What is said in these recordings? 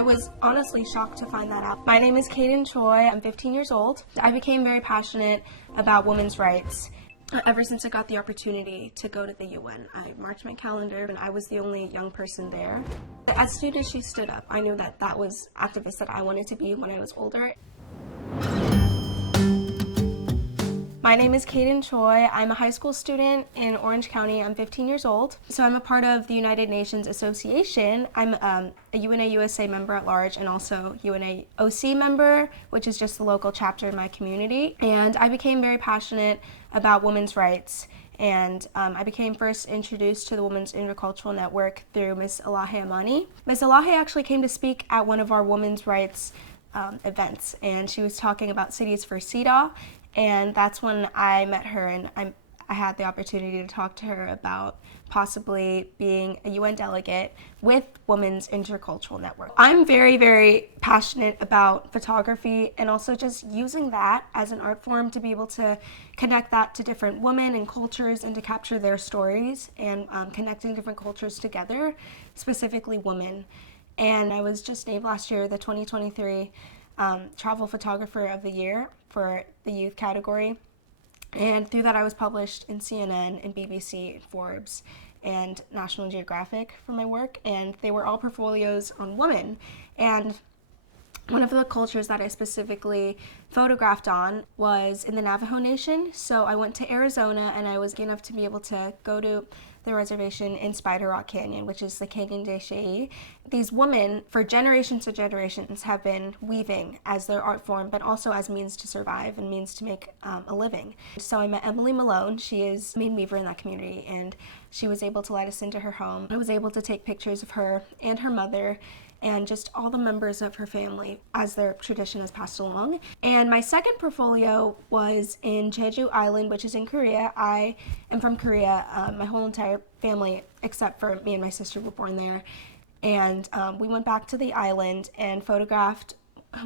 I was honestly shocked to find that out. My name is Caden Choi. I'm 15 years old. I became very passionate about women's rights ever since I got the opportunity to go to the UN. I marked my calendar and I was the only young person there. As soon as she stood up, I knew that that was activist that I wanted to be when I was older. My name is Caden Choi. I'm a high school student in Orange County. I'm 15 years old. So I'm a part of the United Nations Association. I'm a UNA USA member at large and also UNA OC member, which is just the local chapter in my community. And I became very passionate about women's rights. And I became first introduced to the Women's Intercultural Network through Ms. Elahe Amani. Ms. Elahe actually came to speak at one of our women's rights events, and she was talking about Cities for CEDAW. And that's when I met her, and I had the opportunity to talk to her about possibly being a UN delegate with Women's Intercultural Network. I'm very, very passionate about photography and also just using that as an art form to be able to connect that to different women and cultures and to capture their stories and connecting different cultures together, specifically women. And I was just named last year the 2023 Travel Photographer of the Year for the youth category. And through that I was published in CNN and BBC and Forbes and National Geographic for my work, and they were all portfolios on women. And one of the cultures that I specifically photographed on was in the Navajo Nation. So I went to Arizona and I was lucky enough to be able to go to the reservation in Spider Rock Canyon, which is the Caden de Shei. These women, for generations and generations, have been weaving as their art form, but also as means to survive and means to make a living. So I met Emily Malone. She is the main weaver in that community, and she was able to let us into her home. I was able to take pictures of her and her mother and just all the members of her family as their tradition has passed along. And my second portfolio was in Jeju Island, which is in Korea. I am from Korea. My whole entire family, except for me and my sister, were born there. And we went back to the island and photographed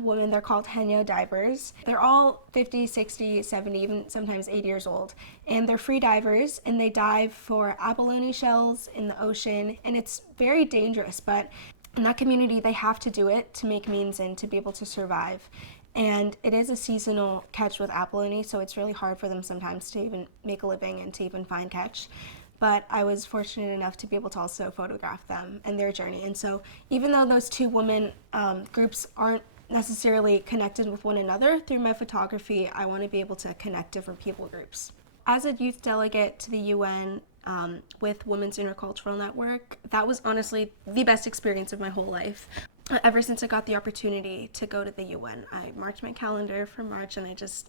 women. They're called Haenyeo divers. They're all 50, 60, 70, even sometimes 80 years old. And they're free divers, and they dive for abalone shells in the ocean. And it's very dangerous, but in that community, they have to do it to make means and to be able to survive. And it is a seasonal catch with abalone, so it's really hard for them sometimes to even make a living and to even find catch. But I was fortunate enough to be able to also photograph them and their journey. And so even though those two women groups aren't necessarily connected with one another, through my photography, I want to be able to connect different people groups. As a youth delegate to the UN, with Women's Intercultural Network, that was honestly the best experience of my whole life. Ever since I got the opportunity to go to the UN, I marked my calendar for March, and I just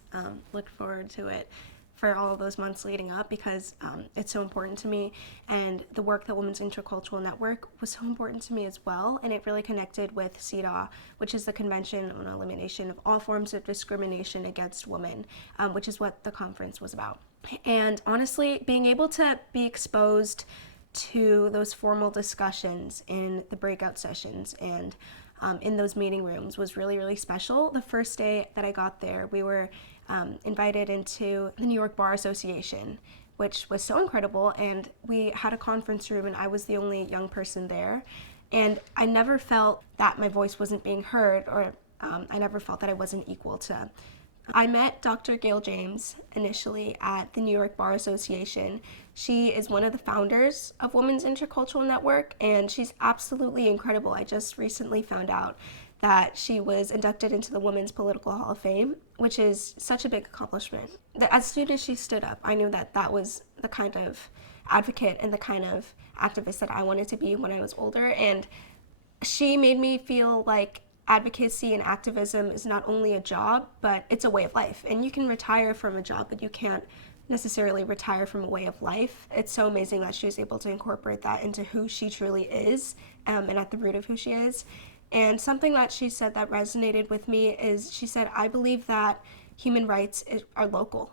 looked forward to it for all of those months leading up, because it's so important to me, and the work that Women's Intercultural Network was so important to me as well, and it really connected with CEDAW, which is the Convention on Elimination of All Forms of Discrimination Against Women, which is what the conference was about. And honestly, being able to be exposed to those formal discussions in the breakout sessions and in those meeting rooms was really, really special. The first day that I got there, we were invited into the New York Bar Association, which was so incredible, and we had a conference room and I was the only young person there. And I never felt that my voice wasn't being heard, or I never felt that I wasn't equal to. I met Dr. Gail James initially at the New York Bar Association. She is one of the founders of Women's Intercultural Network, and she's absolutely incredible. I just recently found out that she was inducted into the Women's Political Hall of Fame, which is such a big accomplishment. As soon as she stood up, I knew that that was the kind of advocate and the kind of activist that I wanted to be when I was older, and she made me feel like advocacy and activism is not only a job, but it's a way of life. And you can retire from a job, but you can't necessarily retire from a way of life. It's so amazing that she was able to incorporate that into who she truly is, and at the root of who she is. And something that she said that resonated with me is, she said, I believe that human rights are local.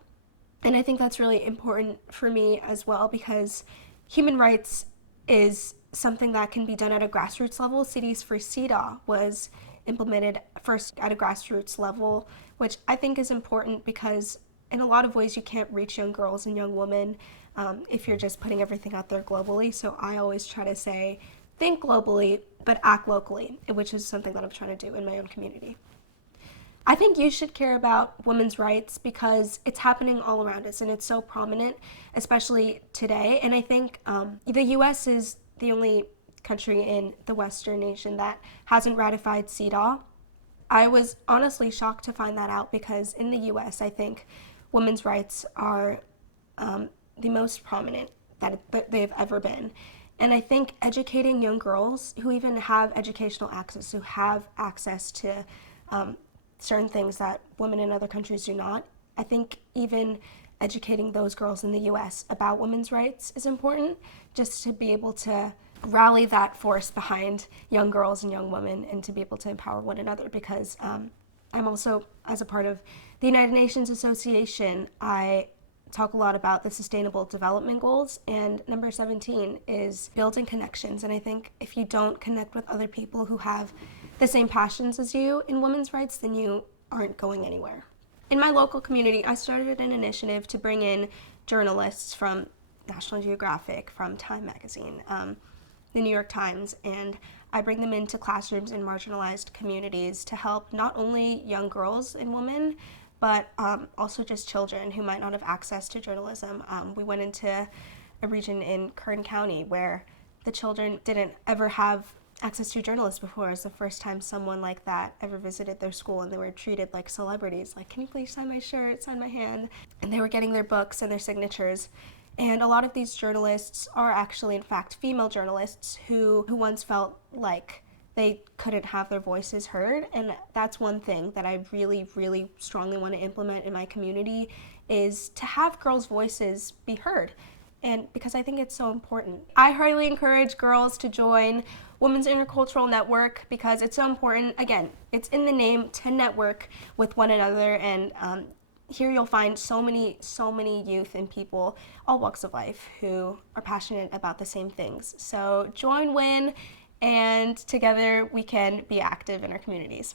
And I think that's really important for me as well, because human rights is something that can be done at a grassroots level. Cities for CEDAW was implemented first at a grassroots level, which I think is important, because in a lot of ways you can't reach young girls and young women if you're just putting everything out there globally. So I always try to say, think globally, but act locally, which is something that I'm trying to do in my own community. I think you should care about women's rights because it's happening all around us and it's so prominent, especially today. And I think the US is the only country in the Western nation that hasn't ratified CEDAW. I was honestly shocked to find that out because in the US, I think women's rights are the most prominent that they've ever been. And I think educating young girls who even have educational access, who have access to certain things that women in other countries do not, I think even educating those girls in the US about women's rights is important, just to be able to rally that force behind young girls and young women and to be able to empower one another. Because I'm also, as a part of the United Nations Association, I talk a lot about the Sustainable Development Goals, and number 17 is building connections. And I think if you don't connect with other people who have the same passions as you in women's rights, then you aren't going anywhere. In my local community, I started an initiative to bring in journalists from National Geographic, from Time Magazine, the New York Times, and I bring them into classrooms in marginalized communities to help not only young girls and women, but also just children who might not have access to journalism. We went into a region in Kern County where the children didn't ever have access to journalists before. It was the first time someone like that ever visited their school, and they were treated like celebrities. Like, can you please sign my shirt, sign my hand? And they were getting their books and their signatures. And a lot of these journalists are actually, in fact, female journalists who once felt like they couldn't have their voices heard. And that's one thing that I really, really strongly want to implement in my community, is to have girls' voices be heard. And because I think it's so important. I highly encourage girls to join Women's Intercultural Network because it's so important. Again, it's in the name, to network with one another, and here you'll find so many youth and people, all walks of life, who are passionate about the same things. So join WIN, and together we can be active in our communities.